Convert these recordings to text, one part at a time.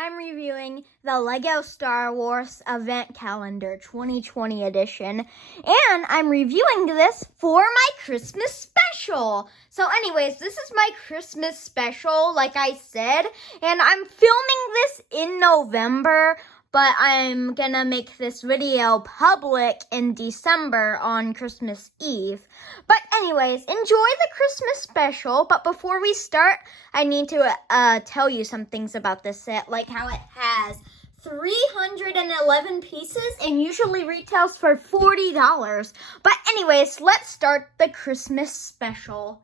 I'm reviewing the LEGO Star Wars Event Calendar 2020 edition, and I'm reviewing this for my Christmas special. So anyways, this is my Christmas special, like I said, and I'm filming this in November, but I'm gonna make this video public in December on Christmas Eve. But anyways, enjoy the Christmas special. But before we start, I need to tell you some things about this set, like how it has 311 pieces and usually retails for $40. But anyways, let's start the Christmas special.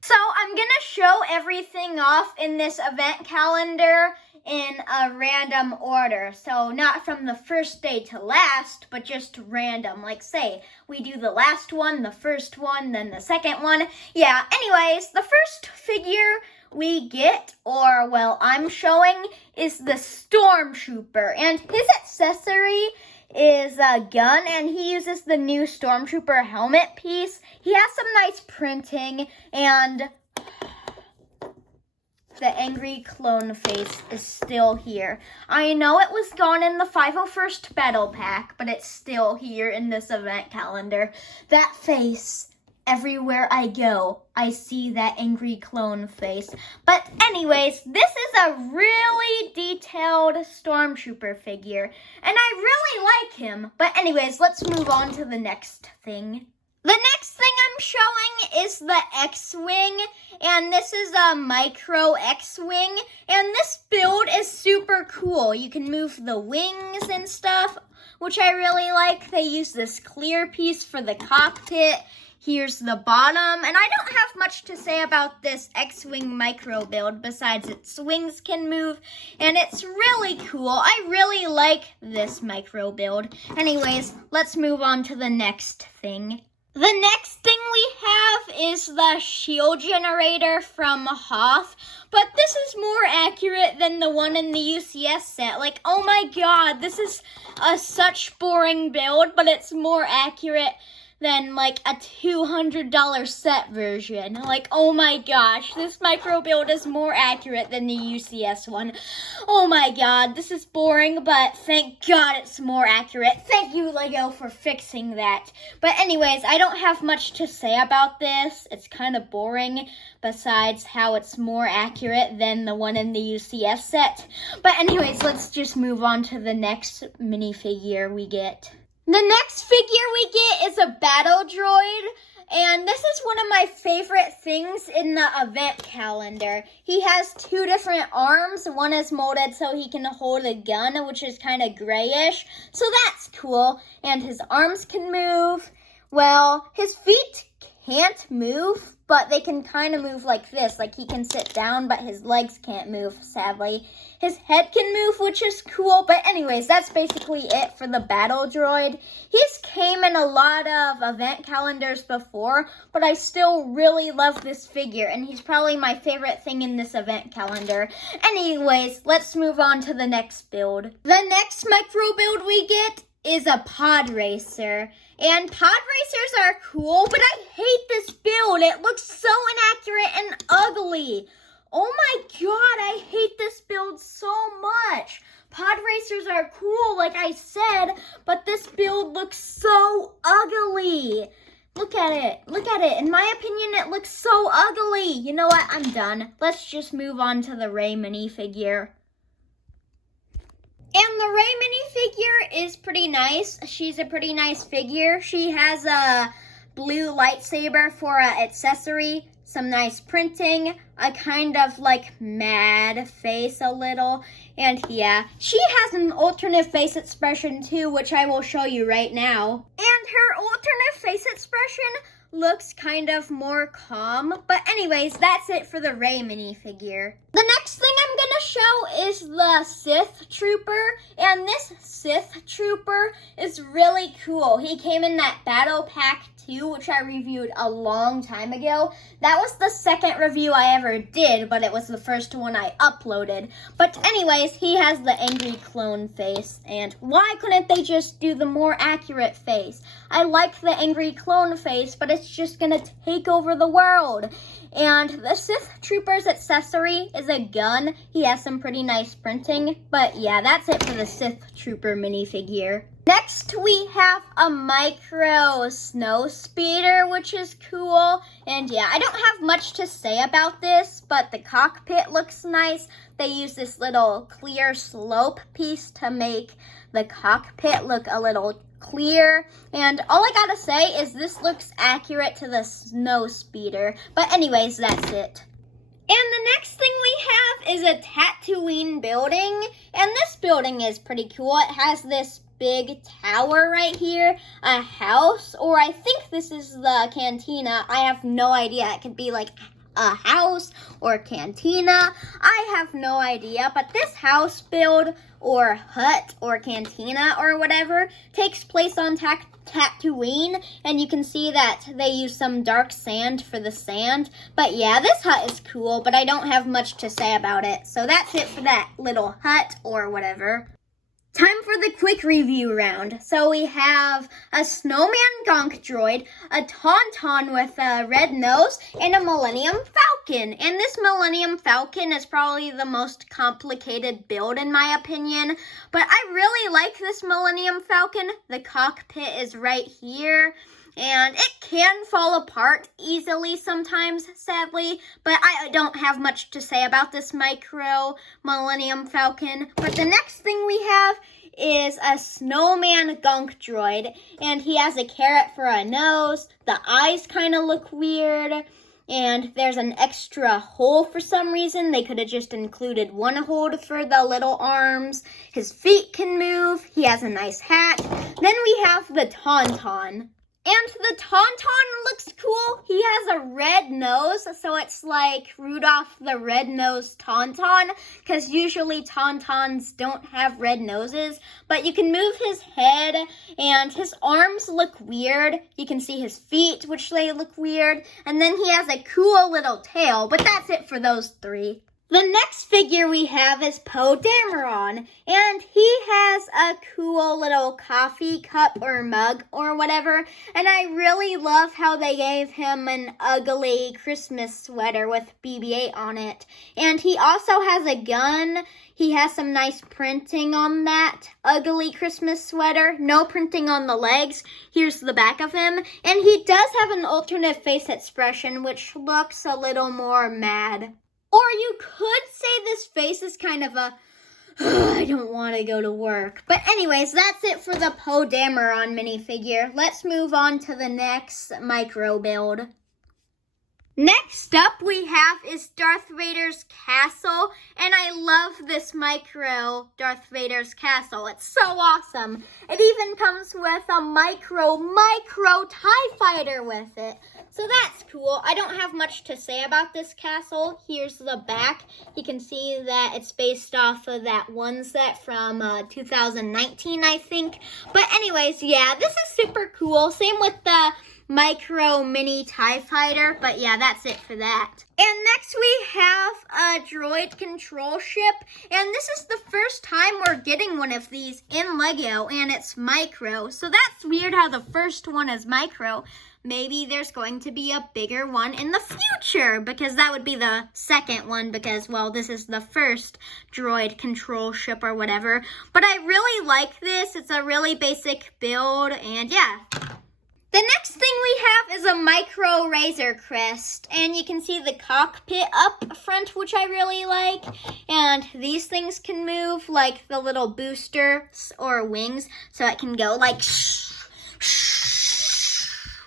So I'm gonna show everything off in this event calendar in a random order. So not from the first day to last, but just random. Like say, we do the last one, the first one, then the second one. Yeah, anyways, the first figure we get, or well, I'm showing, is the Stormtrooper. And his accessory is a gun, and he uses the new Stormtrooper helmet piece. He has some nice printing, and the angry clone face is still here. I know it was gone in the 501st Battle Pack, but it's still here in this event calendar. That face, everywhere I go, I see that angry clone face. But anyways, this is a really detailed Stormtrooper figure, and I really like him. But anyways, let's move on to the next thing. The next thing I'm showing is the X-Wing, and this is a micro X-Wing, and this build is super cool. You can move the wings and stuff, which I really like. They use this clear piece for the cockpit. Here's the bottom, and I don't have much to say about this X-Wing micro build besides its wings can move, and it's really cool. I really like this micro build. Anyways, let's move on to the next thing. The next thing we have is the shield generator from Hoth, but this is more accurate than the one in the UCS set. Like, oh my god, this is a such boring build, but it's more accurate than like a $200 set version. Like, oh my gosh, this micro build is more accurate than the UCS one. Oh my god, this is boring, but thank god it's more accurate. Thank you, LEGO, for fixing that. But anyways, I don't have much to say about this. It's kind of boring, besides how it's more accurate than the one in the UCS set. But anyways, let's just move on to the next minifigure we get. The next figure we get is a battle droid, and this is one of my favorite things in the event calendar. He has two different arms. One is molded so he can hold a gun, which is kind of grayish, so that's cool. And his arms can move. Well, his feet can't move, but they can kind of move like this. Like he can sit down, but his legs can't move, sadly. His head can move, which is cool. But anyways, that's basically it for the battle droid. He's came in a lot of event calendars before, but I still really love this figure, and he's probably my favorite thing in this event calendar. Anyways, let's move on to the next build. The next micro build we get is a pod racer. And pod racers are cool, but I hate this build. It looks so inaccurate and ugly. Oh my god, I hate this build so much. Pod racers are cool, like I said, but this build looks so ugly. Look at it. Look at it. In my opinion, it looks so ugly. You know what? I'm done. Let's just move on to the Rey minifigure. And the Rey minifigure is pretty nice. She's a pretty nice figure. She has a blue lightsaber for an accessory, some nice printing, a kind of like mad face a little, and yeah. She has an alternate face expression too, which I will show you right now. And her alternate face expression looks kind of more calm. But anyways, that's it for the Rey minifigure. The next thing I'm gonna show is the Sith Trooper, and this Sith Trooper is really cool. He came in that battle pack 2, which I reviewed a long time ago. That was the second review I ever did, but it was the first one I uploaded. But anyways, he has the angry clone face, and why couldn't they just do the more accurate face? I like the angry clone face, but it's just gonna take over the world. And the Sith Trooper's accessory is a gun. He has some pretty nice printing, but yeah, that's it for the Sith Trooper minifigure. Next, we have a micro snow speeder, which is cool. And yeah, I don't have much to say about this, but the cockpit looks nice. They use this little clear slope piece to make the cockpit look a little clear. And all I gotta say is this looks accurate to the snow speeder. But anyways, that's it. And the next thing we have is a Tatooine building. And this building is pretty cool. It has this big tower right here, a house, or I think this is the cantina. I have no idea. It could be like a house or cantina. I have no idea, but this house build or hut or cantina or whatever takes place on Tatooine, and you can see that they use some dark sand for the sand. But yeah, this hut is cool, but I don't have much to say about it. So that's it for that little hut or whatever. Time for the quick review round. So we have a Snowman Gunk droid, a Tauntaun with a red nose, and a Millennium Falcon. And this Millennium Falcon is probably the most complicated build in my opinion. But I really like this Millennium Falcon. The cockpit is right here. And it can fall apart easily sometimes, sadly, but I don't have much to say about this micro Millennium Falcon. But the next thing we have is a Snowman Gunk droid, and he has a carrot for a nose. The eyes kind of look weird, and there's an extra hole for some reason. They could have just included one hole for the little arms. His feet can move. He has a nice hat. Then we have the Tauntaun. And the Tauntaun looks cool. He has a red nose, so it's like Rudolph the Red-Nosed Tauntaun, because usually Tauntauns don't have red noses. But you can move his head, and his arms look weird. You can see his feet, which they look weird. And then he has a cool little tail, but that's it for those three. The next figure we have is Poe Dameron, and he has a cool little coffee cup or mug or whatever, and I really love how they gave him an ugly Christmas sweater with BB-8 on it. And he also has a gun. He has some nice printing on that ugly Christmas sweater. No printing on the legs. Here's the back of him. And he does have an alternate face expression, which looks a little more mad. Or you could say this face is kind of a, I don't want to go to work. But anyways, that's it for the Poe Dameron minifigure. Let's move on to the next micro build. Next up we have is Darth Vader's castle, and I love this micro Darth Vader's castle. It's so awesome. It even comes with a micro TIE fighter with it. So that's cool. I don't have much to say about this castle. Here's the back. You can see that it's based off of that one set from 2019, I think. But anyways, yeah, this is super cool. Same with the micro mini TIE fighter, but yeah, that's it for that. And next we have a droid control ship, and this is the first time we're getting one of these in Lego, and it's micro. So that's weird how the first one is micro. Maybe there's going to be a bigger one in the future, because that would be the second one, because, well, this is the first droid control ship or whatever. But I really like this. It's a really basic build, and yeah. The next thing we have is a micro Razor Crest, and you can see the cockpit up front, which I really like, and these things can move like the little boosters or wings, so it can go like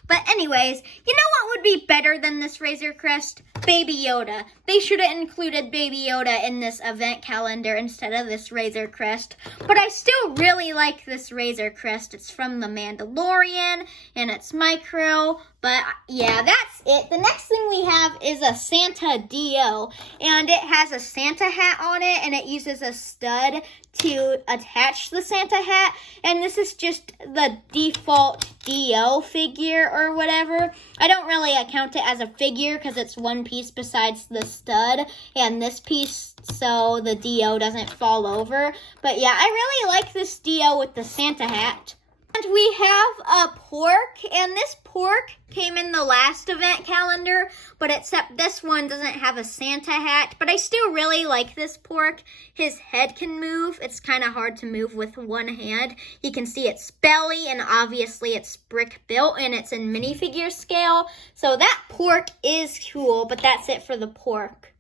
But anyways, you know what would be better than this Razor Crest? Baby Yoda. They should have included Baby Yoda in this event calendar instead of this Razor Crest. But I still really like this Razor Crest. It's from The Mandalorian, and it's micro. But yeah, that's it. The next thing we have is a Santa Dio, and it has a Santa hat on it, and it uses a stud to attach the Santa hat, and this is just the default Dio figure or whatever. I don't really count it as a figure because it's one piece besides the stud and this piece, so the Dio doesn't fall over. But yeah, I really like this Dio with the Santa hat. And we have a pork, and this pork came in the last event calendar, but except this one doesn't have a Santa hat. But I still really like this pork. His head can move. It's kind of hard to move with one hand. You can see its belly, and obviously it's brick built, and it's in minifigure scale. So that pork is cool, but that's it for the pork.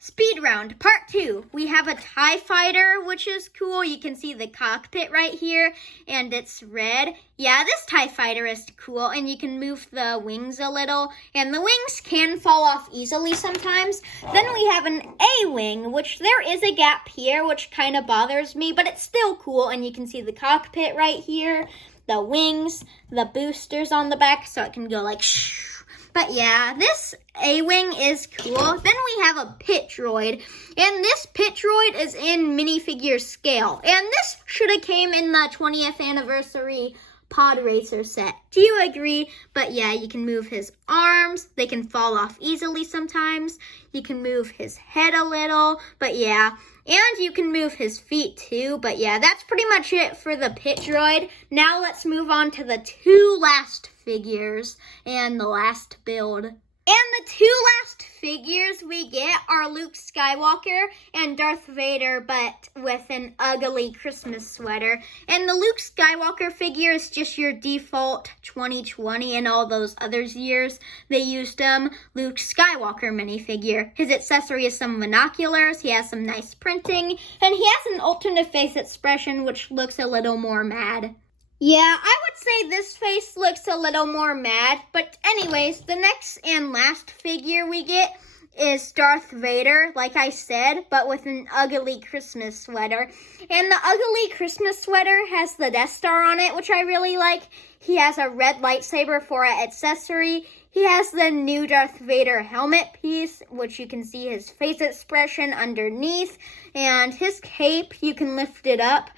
Speed round, part 2. We have a TIE fighter, which is cool. You can see the cockpit right here, and it's red. Yeah, this TIE fighter is cool, and you can move the wings a little, and the wings can fall off easily sometimes. Then we have an A-wing, which there is a gap here, which kind of bothers me, but it's still cool, and you can see the cockpit right here, the wings, the boosters on the back, so it can go like shh. But yeah, this A-Wing is cool. Then we have a Pitroid, and this Pitroid is in minifigure scale. And this should have came in the 20th anniversary Pod Racer set. Do you agree? But yeah, you can move his arms. They can fall off easily sometimes. You can move his head a little. But yeah, and you can move his feet too. But yeah, that's pretty much it for the Pitroid. Now let's move on to the 2 last figures and the last build. And the 2 last figures we get are Luke Skywalker and Darth Vader, but with an ugly Christmas sweater. And the Luke Skywalker figure is just your default 2020 and all those other years. They used Luke Skywalker minifigure. His accessory is some binoculars, he has some nice printing, and he has an alternate face expression which looks a little more mad. Yeah, I would say this face looks a little more mad, but anyways, the next and last figure we get is Darth Vader, like I said, but with an ugly Christmas sweater. And the ugly Christmas sweater has the Death Star on it, which I really like. He has a red lightsaber for an accessory. He has the new Darth Vader helmet piece, which you can see his face expression underneath. And his cape, you can lift it up.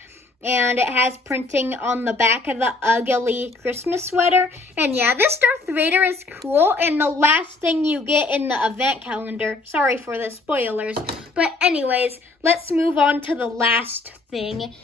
And it has printing on the back of the ugly Christmas sweater. And yeah, this Darth Vader is cool. And the last thing you get in the event calendar, sorry for the spoilers, but anyways, let's move on to the last thing.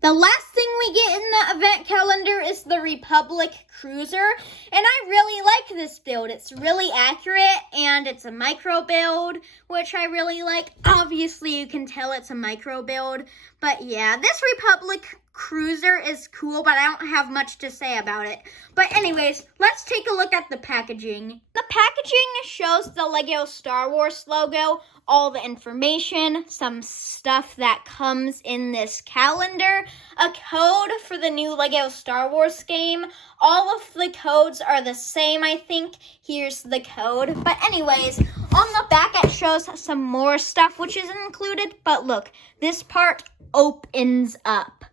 The last thing we get in the event calendar is the Republic Cruiser, and I really like this build. It's really accurate, and it's a micro build, which I really like. Obviously, you can tell it's a micro build, but yeah, this Republic Cruiser is cool, but I don't have much to say about it. But anyways, let's take a look at the packaging. The packaging shows the Lego Star Wars logo, all the information, some stuff that comes in this calendar, a code for the new Lego Star Wars game. All of the codes are the same, I think. Here's the code. But anyways, on the back it shows some more stuff which isn't included. But look, this part opens up.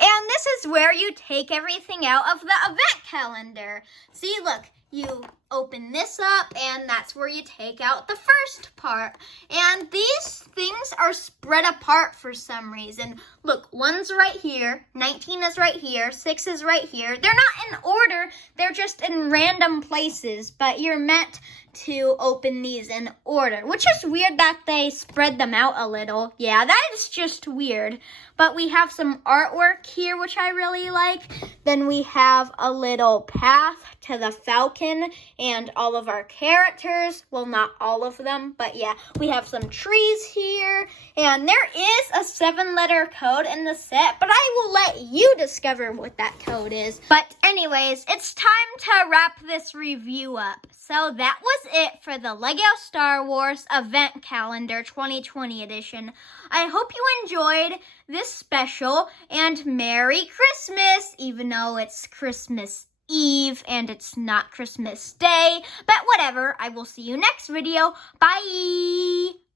And this is where you take everything out of the event calendar. See, look, you open this up, and that's where you take out the first part. And these things are spread apart for some reason. Look, 1's right here, 19 is right here, 6 is right here. They're not in order, they're just in random places, but you're meant to open these in order, which is weird that they spread them out a little. Yeah, that is just weird. But we have some artwork here, which I really like. Then we have a little path to the Falcon and all of our characters. Well, not all of them, but yeah, we have some trees here. And there is a 7-letter code in the set, but I will let you discover what that code is. But anyways, it's time to wrap this review up. So that was it for the Lego Star Wars Event Calendar 2020 edition. I hope you enjoyed this special, and Merry Christmas, even though it's Christmas Eve and it's not Christmas Day. But whatever, I will see you next video. Bye!